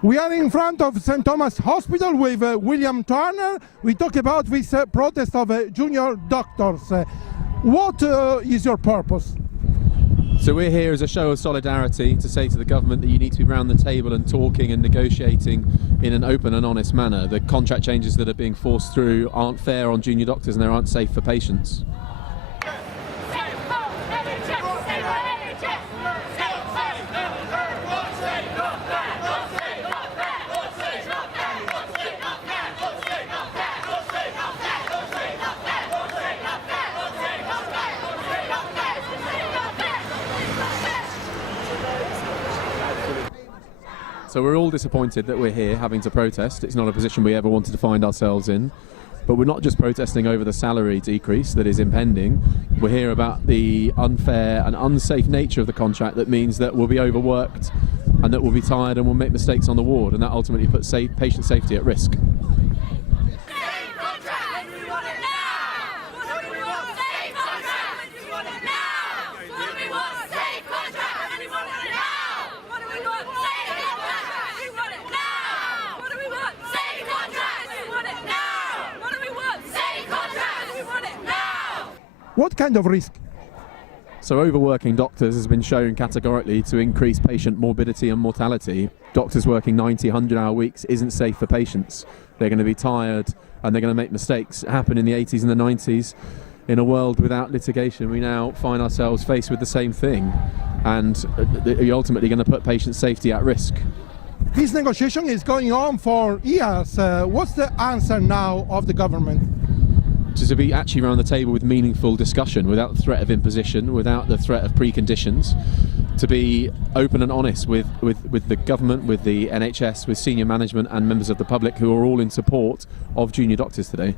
We are in front of St. Thomas Hospital with William Turner. We talk about this protest of junior doctors. What is your purpose? So we're here as a show of solidarity to say to the government that you need to be round the table and talking and negotiating in an open and honest manner. The contract changes that are being forced through aren't fair on junior doctors and they aren't safe for patients. So we're all disappointed that we're here having to protest. It's not a position we ever wanted to find ourselves in. But we're not just protesting over the salary decrease that is impending. We're here about the unfair and unsafe nature of the contract that means that we'll be overworked and that we'll be tired and we'll make mistakes on the ward, and that ultimately puts patient safety at risk. What kind of risk? So overworking doctors has been shown categorically to increase patient morbidity and mortality. Doctors working 90, 100-hour weeks isn't safe for patients. They're going to be tired and they're going to make mistakes. It happened in the 80s and the 90s. In a world without litigation, we now find ourselves faced with the same thing, and you're ultimately going to put patient safety at risk. This negotiation is going on for years. What's the answer now of the government? To be actually around the table with meaningful discussion, without the threat of imposition, without the threat of preconditions, to be open and honest with the government, with the NHS, with senior management and members of the public who are all in support of junior doctors today.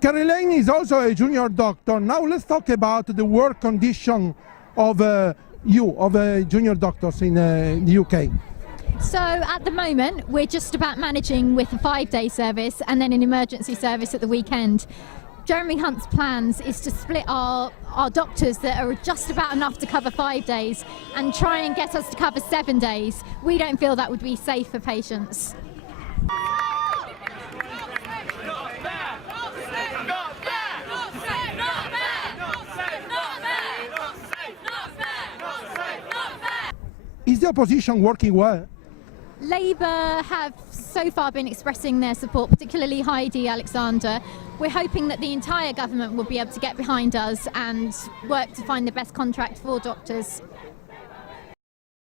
Kerry Lane is also a junior doctor. Now let's talk about the work condition of junior doctors in the UK. So at the moment we're just about managing with a 5-day service and then an emergency service at the weekend. Jeremy Hunt's plans is to split our doctors that are just about enough to cover 5 days and try and get us to cover 7 days. We don't feel that would be safe for patients. Is the opposition working well? Labour have so far been expressing their support, particularly Heidi Alexander. We're hoping that the entire government will be able to get behind us and work to find the best contract for doctors.